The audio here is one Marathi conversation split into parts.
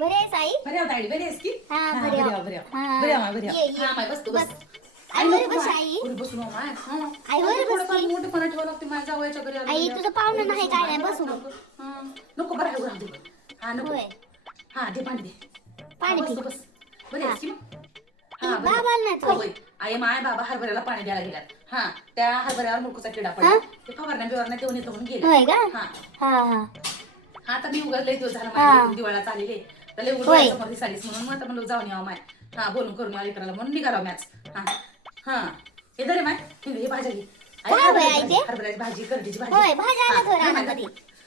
बरे आहेस आई बरे आहोत आई बरी आहेस की हा, हा, बरी बरी आहो. आहो, बरी आहो. हा. बरी आहो, माय, बरी आहो. ये, ये. हा, माय, बस तू, बस. आई आई, बरी नको, बस माय. आई बसू नको, माय. हा. आई, बस. मोठेपणा ठेवावं लागतं माझ्या जावयाच्या घरी आलेल्या. आई, तुझं पाहुणं नाही, बसू, काय माय, नाही, बसू. नको. हा. नको बरं आहे. हा, नको. होय हा, दे पाणी दे. पाणी हा, बस पी. तू, बस. बरी आहेस की मग? हा, बरी. बाबाला नाही हो, तुझ्या. होय. आई माय बाबा हरभऱ्याला पाणी द्यायला गेल्यात हा त्या हरभऱ्यावर मुलकूचा किडा हा? पडला ते फवारण्या बिवारण्या देऊन येतो म्हणून गेले होय का हा हा हा हा आता मी उगाच लई दिवस झाला हा. माझ्या दिवाळा चाललेले तर लई होय. उगाच समोर दिसालीस म्हणून मग आता म्हणलं जाऊन यावं माय हा बोलून करून म्हणून निघाला मॅच हा हा हे दरे माय हे भाज्या घे आई, काय होय आई हरभऱ्याची ते? हरभऱ्याची भाजी करडीची भाजी होय, भाज्या आणल्यात होय हा, रानामध्ये.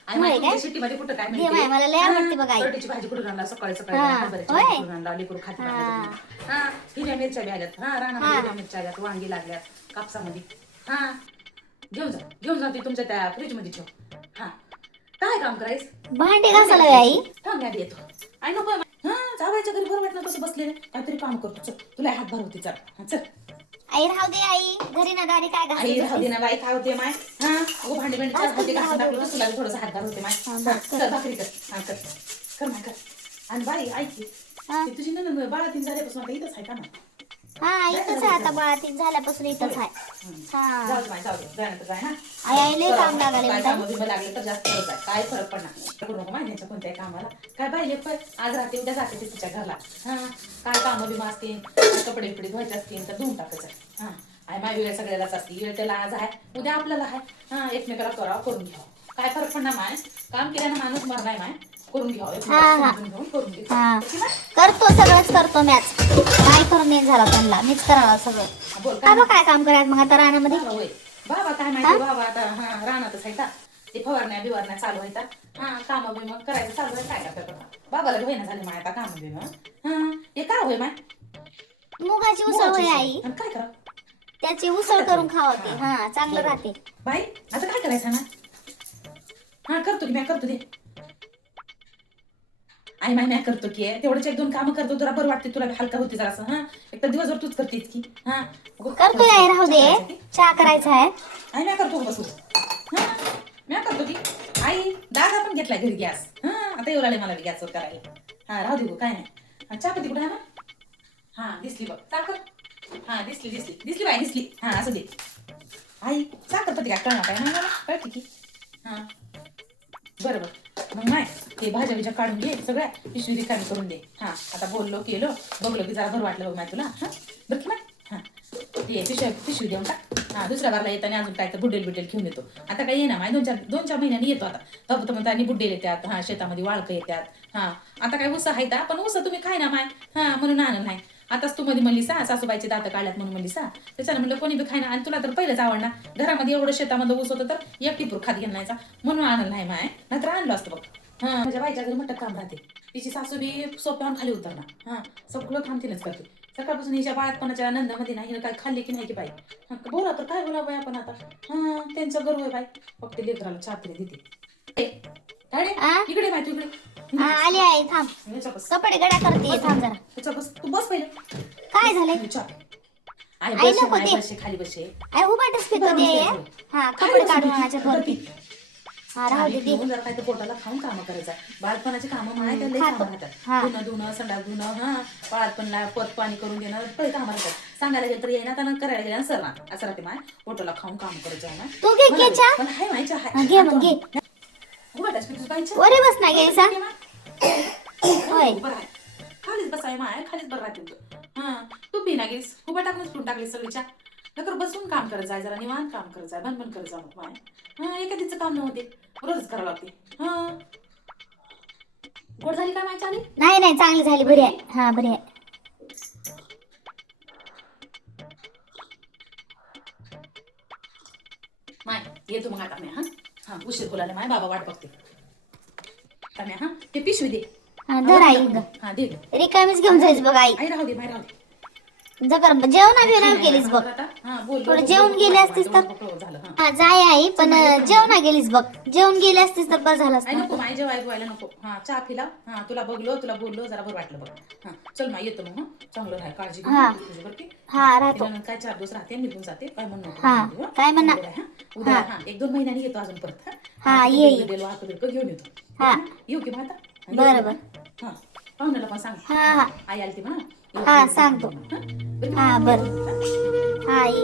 आणि होय काय? शेतीमध्ये कुठं काय दे माय, मला लय हा, आवडते बघ आई. करडीची भाजी कुठून आणला सकाळी सकाळी हा, हरभऱ्याची होय. भाजी कुठून आणला लेकरू खाते हा. भाजी. हा हिरव्या मिरच्या बी आल्यात हा रानामध्ये हा. हिरव्या मिरच्या आल्यात वांगी लागल्यात कापसामध्ये हा घेऊन जा घेऊन जा ती तुमच्या त्या फ्रीजमध्ये ठेव हा काय काम करायचं भांडे घासायला आई थांब मी आधी येतो आई नको हा जावायच्या घरी बरं वाटलं कसं बसलेलं. काहीतरी काम करतो. चल तुला हात भर होती चल. हा, चल. आई राहू दे आई. घरी ना दारी काय आई राहू दे ना बाई काय होते माय. हा अगो भांडी भांडी चार होते घासून टाकलं तुला थोडंसं हात भर होते माय. हा, कर. चल भाकरी कर. हा कर. कर माय कर. आणि बाई ऐक की, हा. ती तुझी नंद बाळा तीन झाल्यापासून आता इथंच आहे का ना हा इथंच आहे आता बाळा तीन झाल्यापासून इथंच आहे. हा. जाऊ दे माय जाऊ दे. जाण्याचं जाय ना आई आई लय काम लागाले काय कामं बिमं लागले तर जास्त करत आहे. काय फरक पडणार? करू नको माहिती कोणत्याही कामाला. काय पाहिजे पण आज राहते उद्या जाते ती तिच्या घरला. हा काय कामं बिमं असतील कपडे बिपडे धुवायचे असतील तर धुवून टाकायचं. हा. आई माय वेळ सगळ्यालाच असते वेळ त्याला आज आहे उद्या आपल्याला आहे. हा एकमेकाला करावं करून घ्यावं. काय फरक पडणार माय? काम केल्यानं माणूस मरणार माय. करून घ्यावं हा, हा. एकमेकाला समजून घेऊन करून घ्यावं हा. ओके ना? करतो सगळंच करतो मॅच काय करून नाही झाला त्यांना. मीच करावं सगळं. बोल काय काय काम करायचं मग आता रानामध्ये? बाबा होय. बाबा काय माहिती? बाबा आता हा रानातच आहे का ते फवारण्या बिवारण्या चालू आहेत हा. काम बिम करायचं चालू आहे काय करता बाबाला बी होईना झाले माय आता काम बिम हा हे काय होय माय? मुगाची उसळ होय आई. आणि काय करा? त्याची उसळ करून खावं ते. हा चांगलं राहते. बाई आता काय करायचं ना हा करतो की मी करतो दे. आई माय मी करतो की तेवढंच एक दोन कामं करतो तुला बरं वाटते तुला हलका होते जरासं हा. एक तर दिवसभर तूच करतेस की हा. अगं, करतोय आई राहू दे? चहा करायचा आहे? आई म्या करतो बसू हा करतो की. आई दादा पण घेतलाय घरी गॅस. हा आता येऊ लागले मला गॅसवर करायला. हा राहू दे गो काय नाही. हा चहापत्ती कुठे आहे ना हा दिसली बघ. साखर हा दिसली दिसली. दिसली बाई दिसली. हा असं दे. आई साखर पत्ती काय कळणार काय? नाही मला कळते की. हा. बरोबर मग नाही ते भाज्या बिज्या काढून घे सगळ्या पिशवी रिकामी करून दे. हा आता बोललो केलो बघलो की जरा बरं वाटलं बघ माय तुला. हा बरं की माय? हा. ते पिशवी पिशवी देऊन टाक. हा दुसऱ्या बारला येताना अजून काय तर बुड्डेल बुड्डेल घेऊन येतो. आता काय येणार माय दोन चार दोन चार महिन्यांनी येतो आता. तोपर्यंत म्हणता आणि बुड्डेल येतात हा शेतामध्ये वाळकं येतात. हा आता काय उसा आहे पण उसा तुम्ही खाय ना माय. हा म्हणून आणलं नाही. आताच तू मध्ये म्हणली सा सासूबाईचे दात काढल्यात म्हणून म्हणली सा त्याच्यानं म्हणलं कोणी बी खायना आणि तुला तर पहिलेच आवडणार. घरामध्ये एवढं शेतामध्ये ऊस होतं तर एक टिपूर खात घेण्याचा म्हणून आणलं नाही माय. नाहीतर आणलं असतं बघ. हा माझ्या बाईच्या घरी मोठं काम राहते. तिची सासू बी सोप्यावर खाली उतरणार. हा सगळं काम तिनंच करते. सकाळपासून हिच्या बाळातपणाच्या आनंदामध्ये नाही काय खाल्ले की नाही की बाई? बोला तर काय बोला बाई आपण आता? हा त्यांचं गर्व आहे बाई. फक्त लेकराला छात्री देते? इकडे बाय तू इकडे. हा आली आई थांब. याच्या बस. कपडे गडा करते थांब जरा. याच्या बस. तू बस पहिले. काय झालंय? तू चा आई आई बसे नको आई ते. बसे खाली बसे उभाटच पितो दे हा कपडे काढून आणायच्यात वरती हा राहू दे दे. घेऊन जर काय तर पोटाला खाऊन कामं करायचं. बाळपणाची कामं त्याला लई खातो. कामं राहतात. धुणं धुणं संडास धुणं हा. बाळपणला पत पाणी करून देणं पहिले कामं राहतात सांगायला गेलं तर येणार त्यांना करायला गेलं सर असं राहते माय. पोटाला खाऊन काम करत जाय ना. तू घे घे चहा? पण हाय माय चहा हा, घे मग, घे. उघडाच पितूस बाईच्या वरे बस ना घ्यायचा होय. बरं आहे. खालीच बसाय माय खालीच बरं राहते तू. हा तू पी ना गेलीस. उभा टाकूनच पिऊन टाकलीस सगळीच्या. नकर बसून काम करत जाय जरा निवांत काम करत जाय बन बन करत जा मग माय. हा एखादीचं काम नव्हते रोजच करावं लागते. हा. गोड झाली काय माय चाली? नाही नाही चांगली झाली बरी आहे. हा बरी आहे. माय येतो मग आता मी हा. हा उशीर बोलायला माय बाबा वाट बघते. आता मी हा ते पिशवी दे. हा धर आई ग हा दे ग. रिकामीच घेऊन जायचं बघ आई. आई राहू दे माय राहू दे. जकर जेवणा बिवणा केलीस बघ. आता हा बोल थोडं जेवून गेली असतीस तर? झालं हा हा जाय आई पण जेवणा गेलीस बघ. जेवण गेली असतीस तर बरं झालं आई असतं. नको माय जेवाय बोलायला नको. हा चहा पिला. हा तुला बघलो तुला बोललो जरा बरं वाटलं बघ. हा चल माय येतो मग हा. चांगलं राह काळजी हा. घे तुझी बरं की? हा राहतो. काय चार दिवस राहते निघून जाते. काय म्हणू नको हा, हा? काय म्हणणार? हा? उद्या हा. एक दोन महिन्यांनी येतो अजून परत हा, ये, ये. वाहतूक घेऊन येतो. हा. येऊ की मग आता? हा, बरं, बरं. हा. पाहुण्याला पण सांग. हा हा. आई आली ती म्हणा. हा, सांगतो. हं? बरं, हा, आई